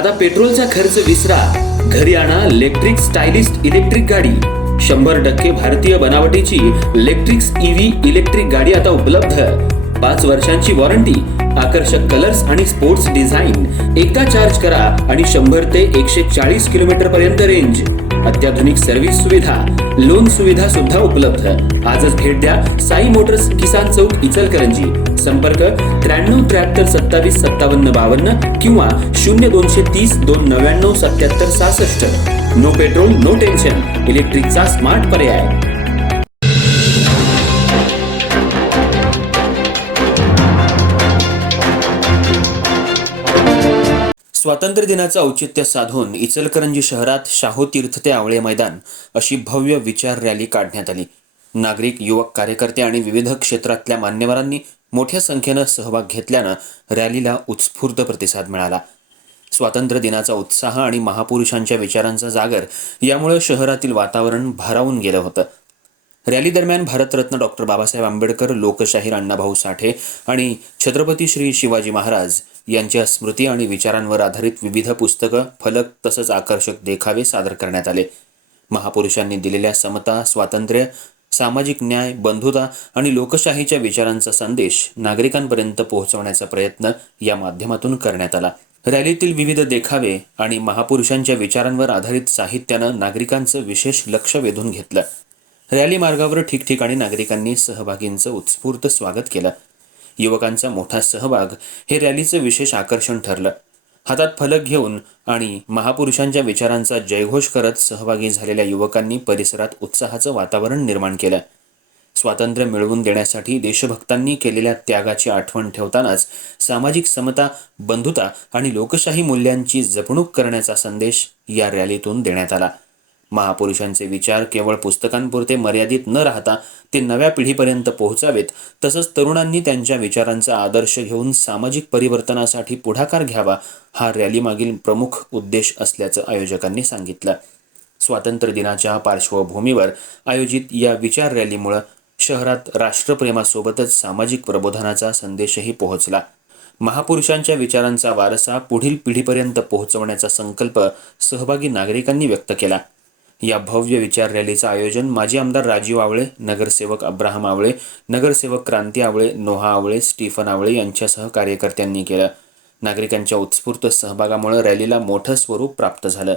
आता पेट्रोलचा खर्च विसरा, घरी आणा इलेक्ट्रिक स्टायलिस्ट इलेक्ट्रिक गाडी. 100% भारतीय बनावटीची इलेक्ट्रिक्स ईव्ही इलेक्ट्रिक गाडी आता उपलब्ध. 5 वर्षांची वॉरंटी, आकर्षक कलर्स आणि स्पोर्ट्स डिझाईन. एकदा चार्ज करा आणि 100 ते 140 किलोमीटर पर्यंत रेंज. अत्याधुनिक सर्व्हिस सुविधा, लोन सुविधा सुद्धा उपलब्ध. आजच भेट द्या साई मोटर्स, किसान चौक, इचलकरंजी. संपर्क 93 73 27 57 52 किंवा 0230 299 77 66. नो पेट्रोल नो टेन्शन, इलेक्ट्रिकचा स्मार्ट पर्याय. स्वातंत्र्य दिनाचं औचित्य साधून इचलकरंजी शहरात शाहू तीर्थ ते आवळे मैदान अशी भव्य विचार रॅली काढण्यात आली. नागरिक, युवक, कार्यकर्ते आणि विविध क्षेत्रातल्या मान्यवरांनी मोठ्या संख्येनं सहभाग घेतल्यानं रॅलीला उत्स्फूर्त प्रतिसाद मिळाला. स्वातंत्र्य दिनाचा उत्साह आणि महापुरुषांच्या विचारांचा जागर यामुळे शहरातील वातावरण भारावून गेलं होतं. रॅली दरम्यान भारतरत्न डॉक्टर बाबासाहेब आंबेडकर, लोकशाहीर अण्णाभाऊ साठे आणि छत्रपती श्री शिवाजी महाराज यांच्या स्मृती आणि विचारांवर आधारित विविध पुस्तकं, फलक तसंच आकर्षक देखावे सादर करण्यात आले. महापुरुषांनी दिलेल्या समता, स्वातंत्र्य, सामाजिक न्याय, बंधुता आणि लोकशाहीच्या विचारांचा संदेश नागरिकांपर्यंत पोहोचवण्याचा प्रयत्न या माध्यमातून करण्यात आला. रॅलीतील विविध देखावे आणि महापुरुषांच्या विचारांवर आधारित साहित्यानं नागरिकांचं विशेष लक्ष वेधून घेतलं. रॅली मार्गावर ठिकठिकाणी नागरिकांनी सहभागींचं उत्स्फूर्त स्वागत केलं. युवकांचा मोठा सहभाग हे रॅलीचं विशेष आकर्षण ठरलं. हातात फलक घेऊन आणि महापुरुषांच्या विचारांचा जयघोष करत सहभागी झालेल्या युवकांनी परिसरात उत्साहाचं वातावरण निर्माण केलं. स्वातंत्र्य मिळवून देण्यासाठी देशभक्तांनी केलेल्या त्यागाची आठवण ठेवतानाच सामाजिक समता, बंधुता आणि लोकशाही मूल्यांची जपणूक करण्याचा संदेश या रॅलीतून देण्यात आला. महापुरुषांचे विचार केवळ पुस्तकांपुरते मर्यादित न राहता ते नव्या पिढीपर्यंत पोहोचावेत, तसंच तरुणांनी त्यांच्या विचारांचा आदर्श घेऊन सामाजिक परिवर्तनासाठी पुढाकार घ्यावा, हा रॅलीमागील प्रमुख उद्देश असल्याचं आयोजकांनी सांगितलं. स्वातंत्र्य दिनाच्या पार्श्वभूमीवर आयोजित या विचार रॅलीमुळे शहरात राष्ट्रप्रेमासोबतच सामाजिक प्रबोधनाचा संदेशही पोहोचला. महापुरुषांच्या विचारांचा वारसा पुढील पिढीपर्यंत पोहोचवण्याचा संकल्प सहभागी नागरिकांनी व्यक्त केला. या भव्य विचार रॅलीचं आयोजन माजी आमदार राजीव आवळे, नगरसेवक अब्राहम आवळे, नगरसेवक क्रांती आवळे, नोहा आवळे, स्टीफन आवळे यांच्यासह कार्यकर्त्यांनी केलं. नागरिकांच्या उत्स्फूर्त सहभागामुळे रॅलीला मोठं स्वरूप प्राप्त झालं.